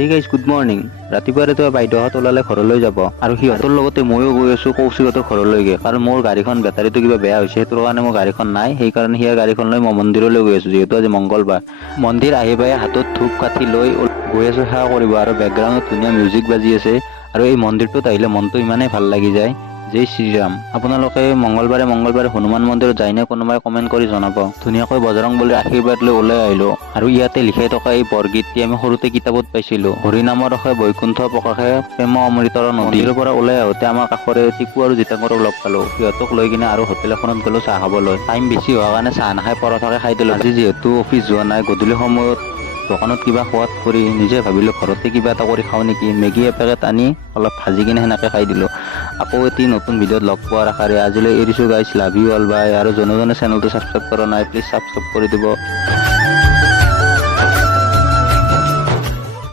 এই guys good morning. ৰাতিপুৱাৰে বাইদেউহঁত ওলালে ঘৰলৈ যাব আৰু সিহঁতৰ লগতে ময়ো গৈ আছো কৌশিকহঁতৰ ঘৰলৈকে, কাৰণ মোৰ গাড়ীখন বেটাৰীটো কিবা বেয়া হৈছে, সেইটোৰ কাৰণে মোৰ গাড়ীখন নাই। সেইকাৰণে সিয়াৰ গাড়ীখন লৈ মই মন্দিৰলৈ গৈ আছো, যিহেতু আজি মংগলবাৰ। মন্দিৰ আহি পাই হাতত ধূপ কাঠি লৈ গৈ আছো সেৱা কৰিব, আৰু বেকগ্ৰাউণ্ডত ধুনীয়া মিউজিক বাজি আছে। আৰু এই মন্দিৰটোত আহিলে মনটো ইমানেই ভাল লাগি যায়। জয় শ্ৰীৰাম। আপোনালোকে মংগলবাৰে হনুমান মন্দিৰত যায়নে? কোনোবাই কমেণ্ট কৰি জনাব। ধুনীয়াকৈ বজৰংবলীৰ আশীৰ্বাদ লৈ ওলাই আহিলো, আৰু ইয়াতে লিখাই থকা এই বৰগীতটি আমি সৰুতে কিতাপত পাইছিলো। হৰিনামৰ ৰসে বৈকুণ্ঠ প্ৰকাশে প্ৰেম অমৃতৰ নদী। মন্দিৰৰ পৰা ওলাই আহোতে আমাৰ কাষৰে টিকু আৰু জিতেন্দ্ৰক লগ পালো। সিহঁতক লৈ কিনে আৰু হোটেল এখনত গলো চাহ খাবলৈ। টাইম বেছি হোৱা কাৰণে চাহ নাখাই পৰঠাকে খাই দিলো। আজি যিহেতু অফিচ যোৱা নাই, গধূলি সময়ত দোকানত কিবা খোৱাত কৰি নিজে ভাবিলো ঘৰতে কিবা এটা কৰি খাওঁ নেকি। মেগী এপেকেট আনি অলপ ভাজি কিনে সেনেকে খাই দিলো। আকৌ এটি নতুন ভিডিঅ'ত লগ পোৱাৰ আশাৰে আজিলৈ এৰিছো গাইছ। লাভ ইউ অল বাই। আৰু যোনে চেনেলটো ছাবস্ক্ৰাইব কৰা নাই প্লিজ ছাবস্ক্ৰাইব কৰি দিব।